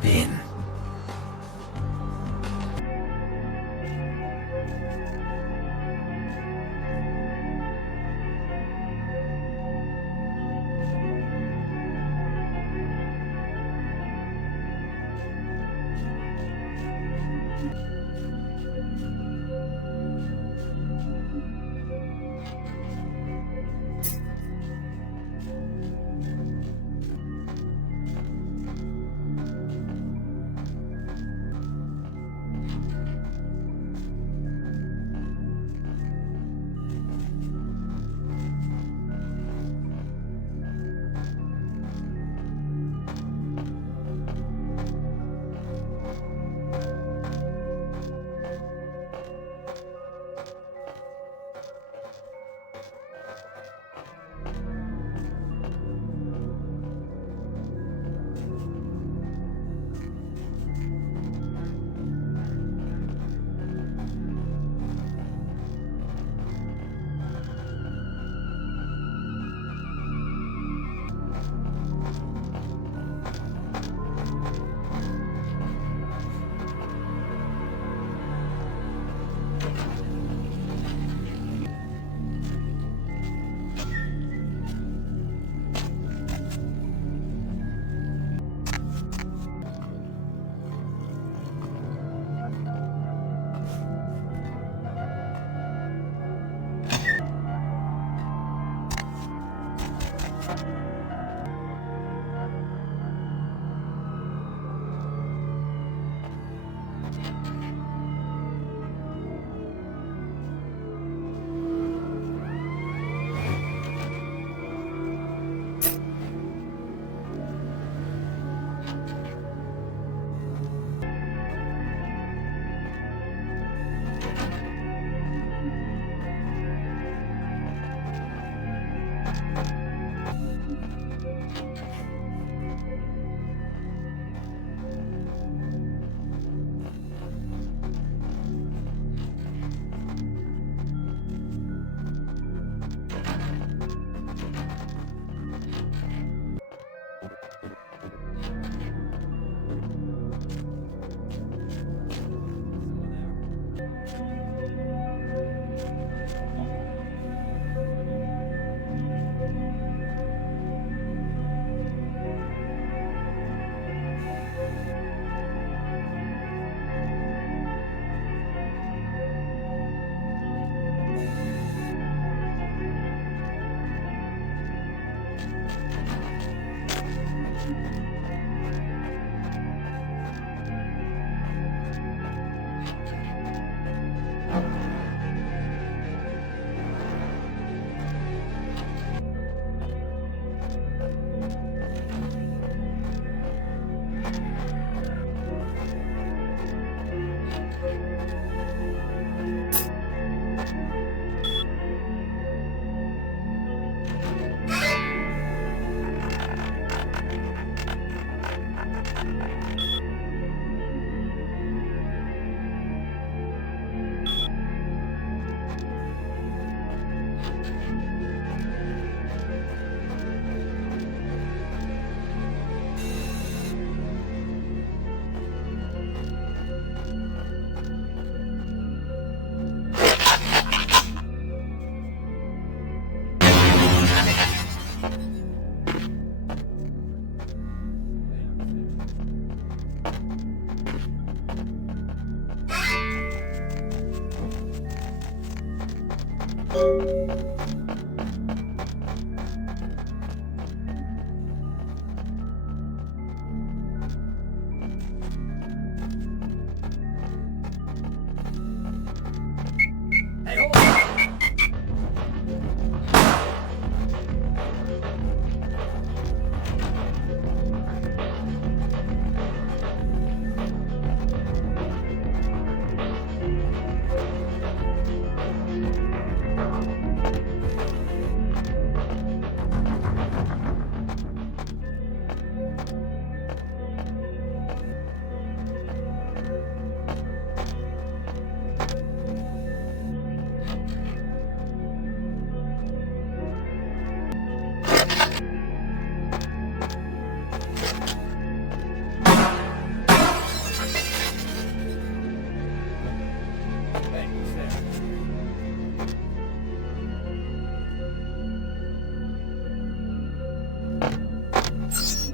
drop in.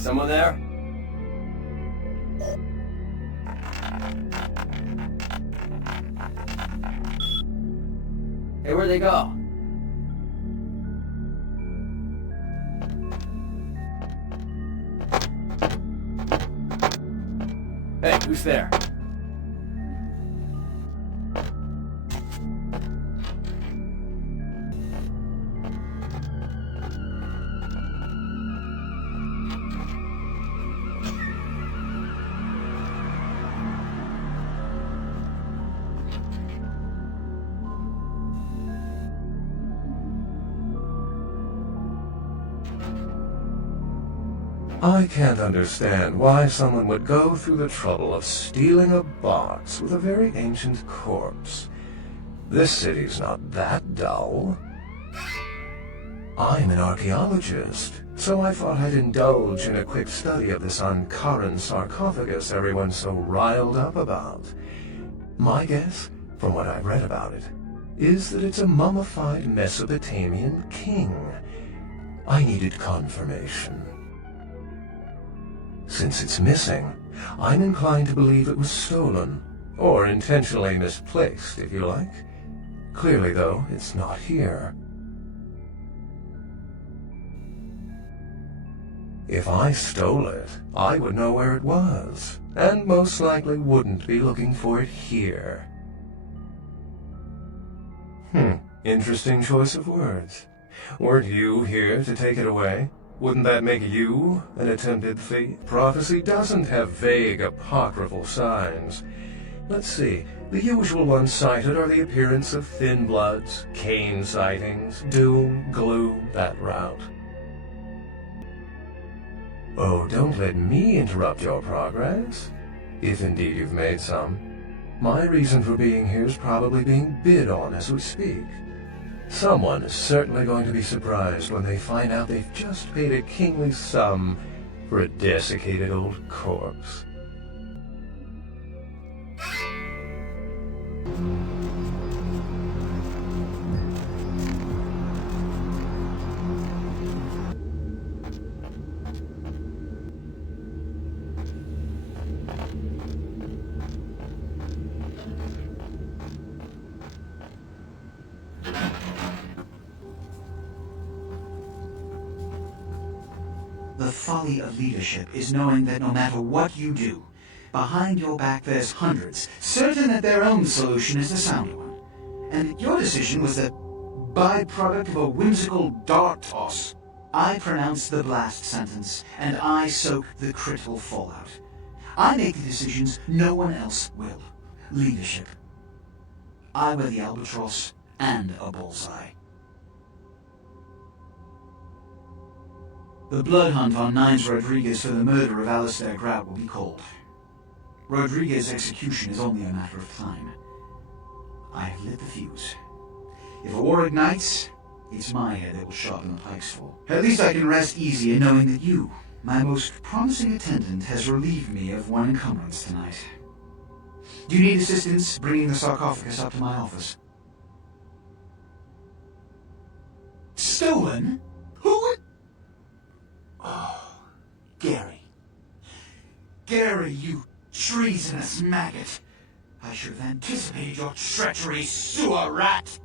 Someone there? Hey, where'd they go? Hey, who's there? I can't understand why someone would go through the trouble of stealing a box with a very ancient corpse. This city's not that dull. I'm an archaeologist, so I thought I'd indulge in a quick study of this Ankaran sarcophagus everyone's so riled up about. My guess, from what I've read about it, is that it's a mummified Mesopotamian king. I needed confirmation. Since it's missing, I'm inclined to believe it was stolen, or intentionally misplaced, if you like. Clearly, though, it's not here. If I stole it, I would know where it was, and most likely wouldn't be looking for it here. Interesting choice of words. Weren't you here to take it away? Wouldn't that make you an attempted thief? Prophecy doesn't have vague apocryphal signs. Let's see. The usual ones cited are the appearance of thin bloods, Cain sightings, doom, gloom, that route. Oh, don't let me interrupt your progress, if indeed you've made some. My reason for being here is probably being bid on as we speak. Someone is certainly going to be surprised when they find out they've just paid a kingly sum for a desiccated old corpse. The folly of leadership is knowing that no matter what you do, behind your back there's hundreds, certain that their own solution is the sound one. And your decision was the byproduct of a whimsical dart toss. I pronounce the blast sentence, and I soak the critical fallout. I make the decisions no one else will. Leadership. I wear the albatross and a bullseye. The blood hunt on Nines Rodriguez for the murder of Alistair Grout will be called. Rodriguez's execution is only a matter of time. I have lit the fuse. If a war ignites, it's my head that will sharpen the pikes for. At least I can rest easy in knowing that you, my most promising attendant, has relieved me of one encumbrance tonight. Do you need assistance bringing the sarcophagus up to my office? Stolen? Who would... Oh, Gary. Gary, you treasonous maggot. I should have anticipated your treachery, sewer rat.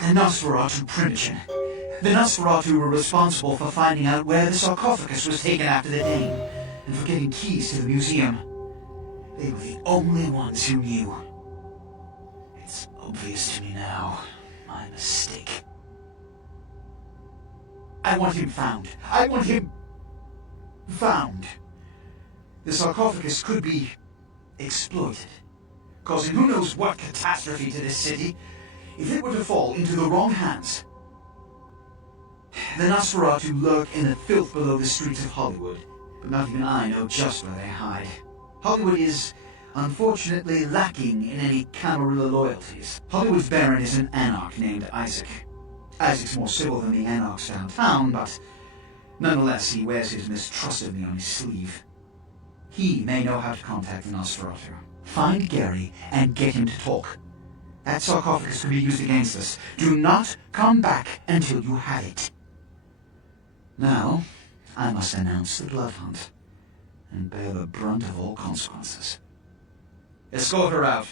The Nosferatu Primogen. The Nosferatu were responsible for finding out where the sarcophagus was taken after the Dane, and for getting keys to the museum. They were the only ones who knew. It's obvious to me now, my mistake. I want him found. I want him found. The sarcophagus could be exploited, causing who knows what catastrophe to this city if it were to fall into the wrong hands. The Nosferatu lurk in the filth below the streets of Hollywood, but not even I know just where they hide. Hollywood is, unfortunately, lacking in any Camarilla loyalties. Hollywood's Baron is an anarch named Isaac. Isaac's more civil than the anarchs downtown, but nonetheless he wears his mistrust of me on his sleeve. He may know how to contact the Nosferatu. Find Gary and get him to talk. That sarcophagus could be used against us. Do not come back until you have it. Now, I must announce the blood hunt and bear the brunt of all consequences. Escort her out.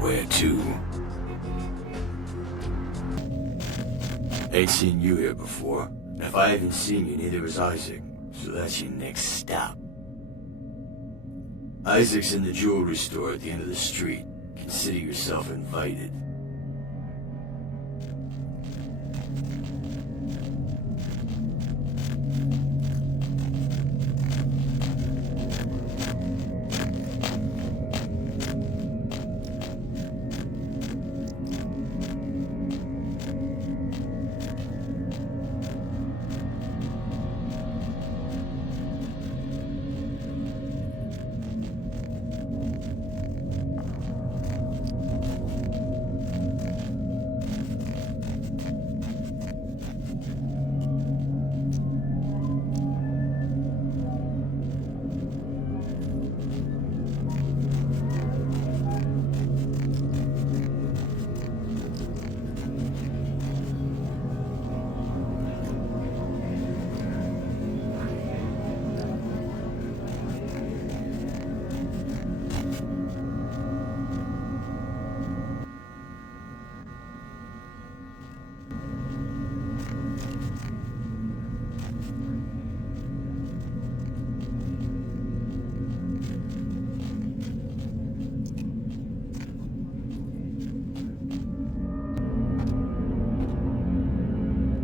Where to? Ain't seen you here before. And if I haven't seen you, neither has Isaac. So that's your next stop. Isaac's in the jewelry store at the end of the street. Consider yourself invited.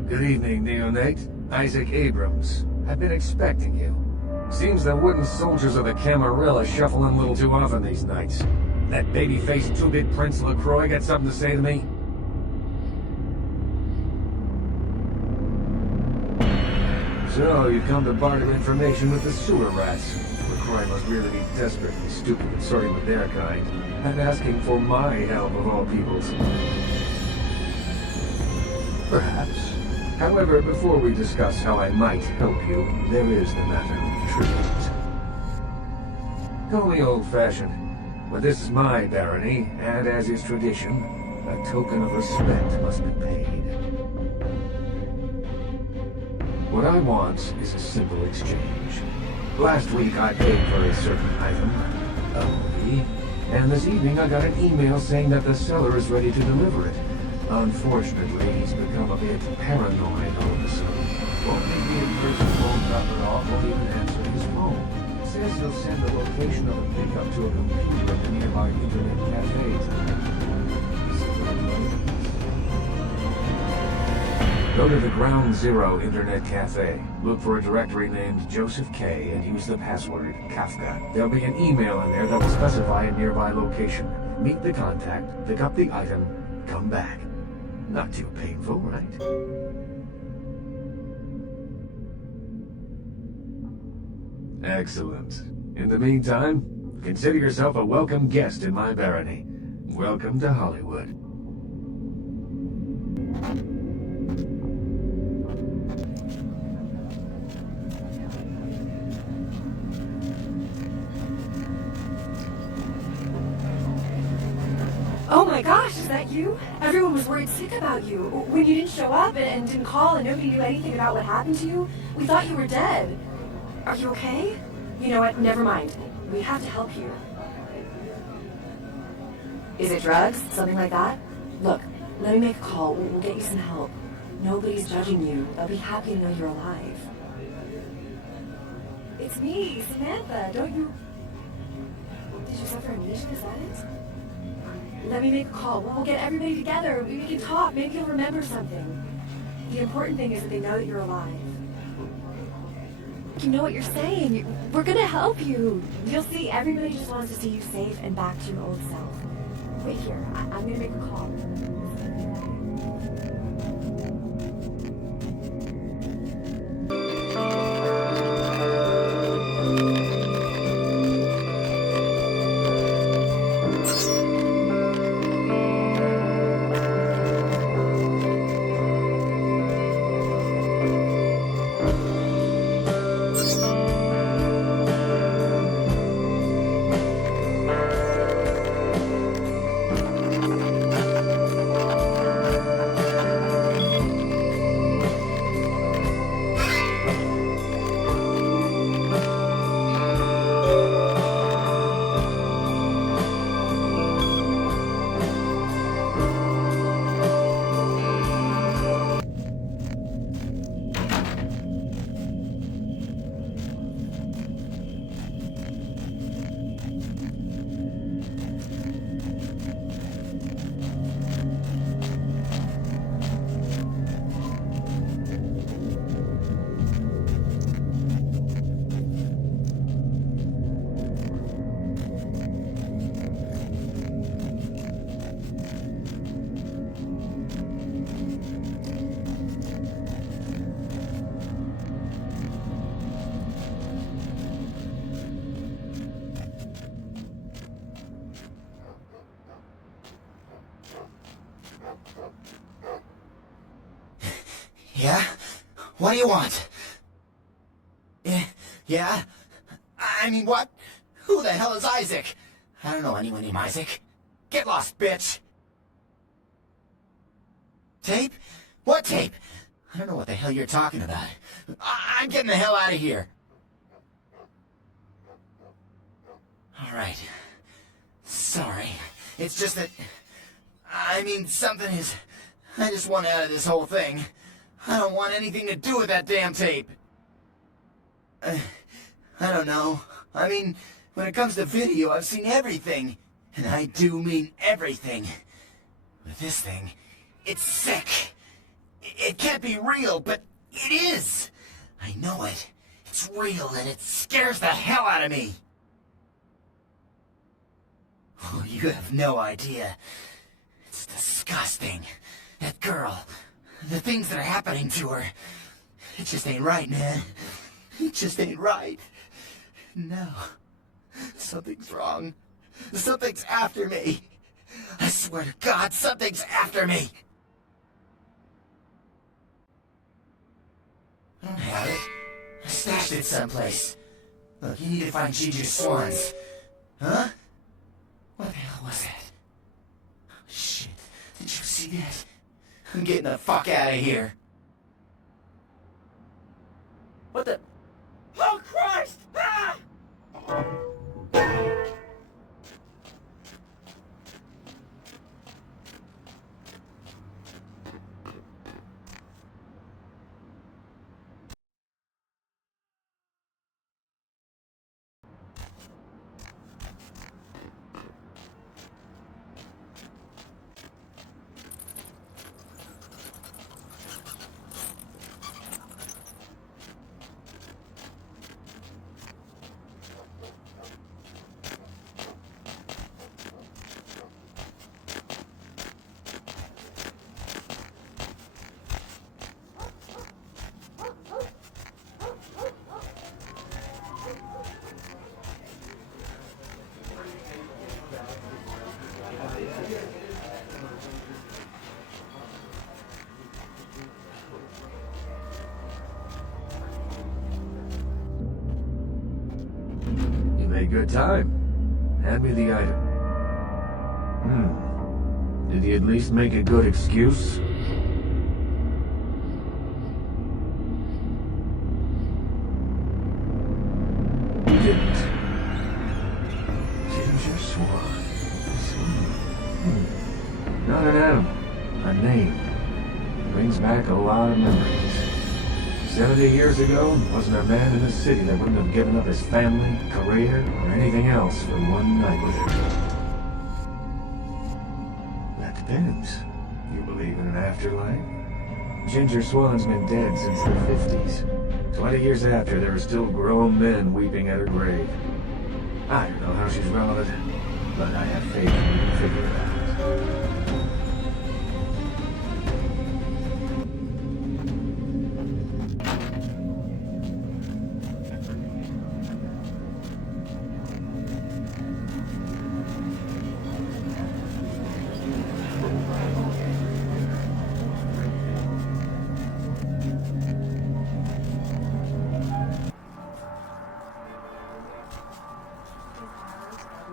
Good evening, neonate. Isaac Abrams. I've been expecting you. Seems the wooden soldiers of the Camarilla shuffle in a little too often these nights. That baby-faced two-bit Prince LaCroix got something to say to me? So, you come to barter information with the sewer rats. LaCroix must really be desperately stupid at sorting with their kind, and asking for my help of all peoples. Perhaps. However, before we discuss how I might help you, there is the matter of tribute. Call me old-fashioned, but this is my barony, and as is tradition, a token of respect must be paid. What I want is a simple exchange. Last week I paid for a certain item, a movie, and this evening I got an email saying that the seller is ready to deliver it. Unfortunately, he's become a bit paranoid all of a sudden. Won't leave me in person, won't drop it off, won't even answer his phone. Says he'll send the location of the pickup to a computer at the nearby internet cafe tonight. Go to the Ground Zero Internet Cafe. Look for a directory named Joseph K. and use the password, Kafka. There'll be an email in there that will specify a nearby location. Meet the contact, pick up the item, come back. Not too painful, right? Excellent. In the meantime, consider yourself a welcome guest in my barony. Welcome to Hollywood. Oh my gosh, is that you? Everyone was worried sick about you. When you didn't show up and didn't call and nobody knew anything about what happened to you, we thought you were dead. Are you okay? You know what? Never mind. We have to help you. Is it drugs? Something like that? Look, let me make a call. We'll get you some help. Nobody's judging you. They'll be happy to know you're alive. It's me, Samantha. Don't you... Did you suffer amnesia? Is that it? Let me make a call. We'll get everybody together. We can talk. Maybe you'll remember something. The important thing is that they know that you're alive. You know what you're saying. We're gonna help you. You'll see, everybody just wants to see you safe and back to your old self. Wait here. I'm gonna make a call. Yeah? What do you want? Yeah? I mean, what? Who the hell is Isaac? I don't know anyone named Isaac. Get lost, bitch! Tape? What tape? I don't know what the hell you're talking about. I'm getting the hell out of here. Alright. Sorry. It's just that... I mean, something is... I just want out of this whole thing. I don't want anything to do with that damn tape. I don't know. I mean, when it comes to video, I've seen everything. And I do mean everything. With this thing, it's sick. It can't be real, but it is. I know it. It's real, and it scares the hell out of me. Oh, you have no idea. It's disgusting. That girl. The things that are happening to her. It just ain't right, man. It just ain't right. No. Something's wrong. Something's after me. I swear to God, something's after me. I don't have it. I stashed it someplace. Look, you need to find Gigi's swans. Huh? What the hell was that? Oh, shit. Did you see that? I'm getting the fuck out of here. What the... Oh, Christ! Ah! Good time. Hand me the item. Did he at least make a good excuse? He didn't. Ginger Swan. Not an animal. A name. Brings back a lot of memories. 70 years ago, wasn't a man in this city that wouldn't have given up his family, career, or anything else for one night with her. That depends. You believe in an afterlife? Ginger Swan's been dead since the 50s. 20 years after, there are still grown men weeping at her grave. I don't know how she's relevant, but I have faith we can figure it out.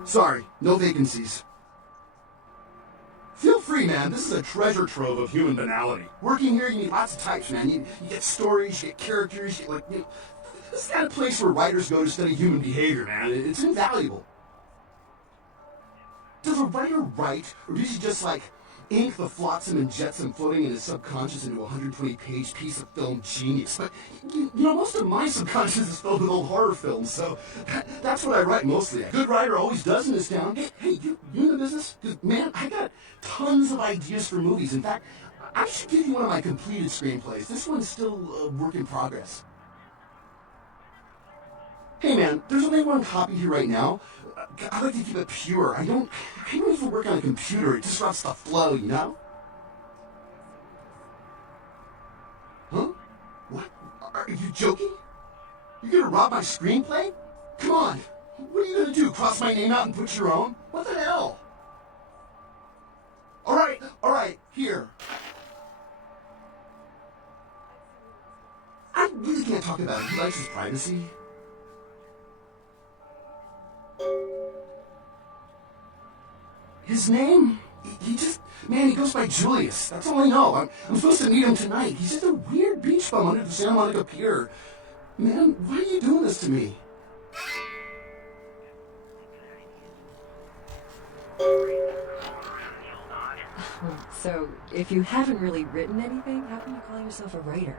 Sorry, no vacancies. Feel free, man. This is a treasure trove of human banality. Working here, you need lots of types, man. You get stories, you get characters, this is the kind of place where writers go to study human behavior, man. It's invaluable. Does a writer write, or does he just, ink the flotsam and jetsam floating in his subconscious into a 120-page piece of film genius? But, most of my subconscious is filled with old horror films, so that's what I write mostly. A good writer always does in this town. Hey, you in the business? 'Cause, man, I got tons of ideas for movies. In fact, I should give you one of my completed screenplays. This one's still a work in progress. Hey, man, there's only one copy here right now. I like to keep it pure. I don't even work on a computer. It disrupts the flow, you know? Huh? What? Are you joking? You're gonna rob my screenplay? Come on. What are you gonna do? Cross my name out and put your own? What the hell? All right. Here. talk about it. He likes his privacy. His name? He just... Man, he goes by Julius. That's all I know. I'm supposed to meet him tonight. He's just a weird beach bum under the Santa Monica Pier. Man, why are you doing this to me? So, if you haven't really written anything, how can you call yourself a writer?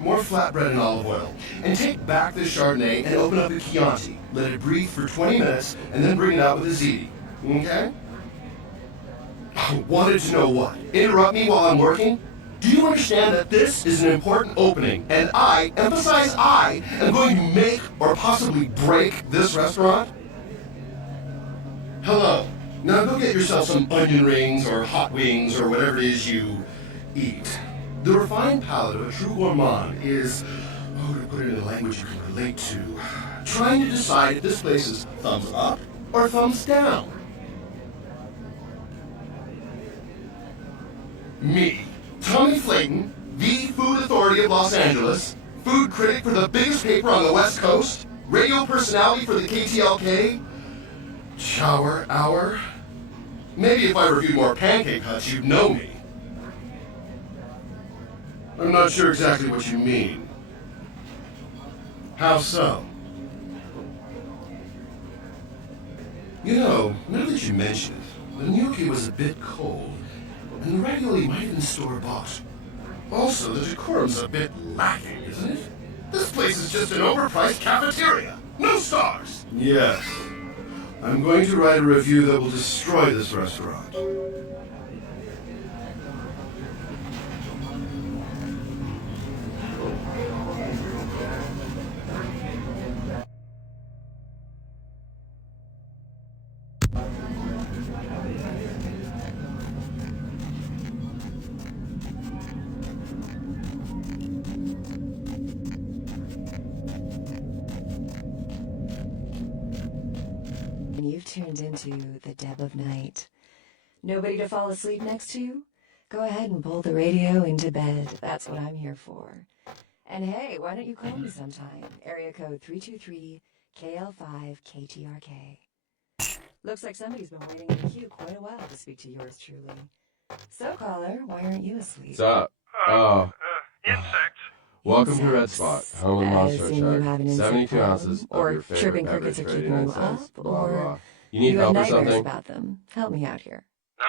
More flatbread and olive oil. And take back the Chardonnay and open up the Chianti. Let it breathe for 20 minutes, and then bring it out with a ziti. Okay? Wanted to know what? Interrupt me while I'm working? Do you understand that this is an important opening, and I, emphasize I, am going to make or possibly break this restaurant? Hello. Now go get yourself some onion rings or hot wings or whatever it is you eat. The refined palate of a true gourmand is, to put it in a language you can relate to, trying to decide if this place is thumbs up or thumbs down. Me, Tommy Flayton, the food authority of Los Angeles, food critic for the biggest paper on the West Coast, radio personality for the KTLK, shower hour. Maybe if I reviewed more Pancake Huts, you'd know me. I'm not sure exactly what you mean. How so? You know, now that you mention it, the gnocchi was a bit cold, and the ravioli might have been store-bought. Also, the decorum's a bit lacking, isn't it? This place is just an overpriced cafeteria. No stars. Yes. I'm going to write a review that will destroy this restaurant. You've turned into the Deb of Night. Nobody to fall asleep next to you? Go ahead and pull the radio into bed. That's what I'm here for. And hey, why don't you call me sometime? Area code 323-KL5-KTRK. Looks like somebody's been waiting in the queue quite a while to speak to yours truly. So, caller, why aren't you asleep? What's up? Insects. Welcome to Red Spot, home of the Monster As in you have an Truck. insect 72 problem, ounces of or your favorite chirping beverage crickets are ready keeping to you incest, up, blah, or blah. You need you help have or nightmares something? about them. Help me out here. No.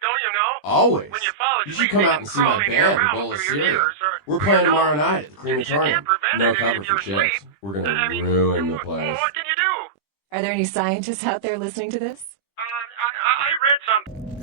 Don't you know? Always. When you fall You asleep, should come they out can and see my crawl into your band, mouth Bowl of through your Cereal. ears, We're or playing your tomorrow nose. night at the You crematorium. can't prevent No it cover if for you're chicks. asleep. We're gonna I mean, ruin the well, place. what can you do? Are there any scientists out there listening to this? I read something.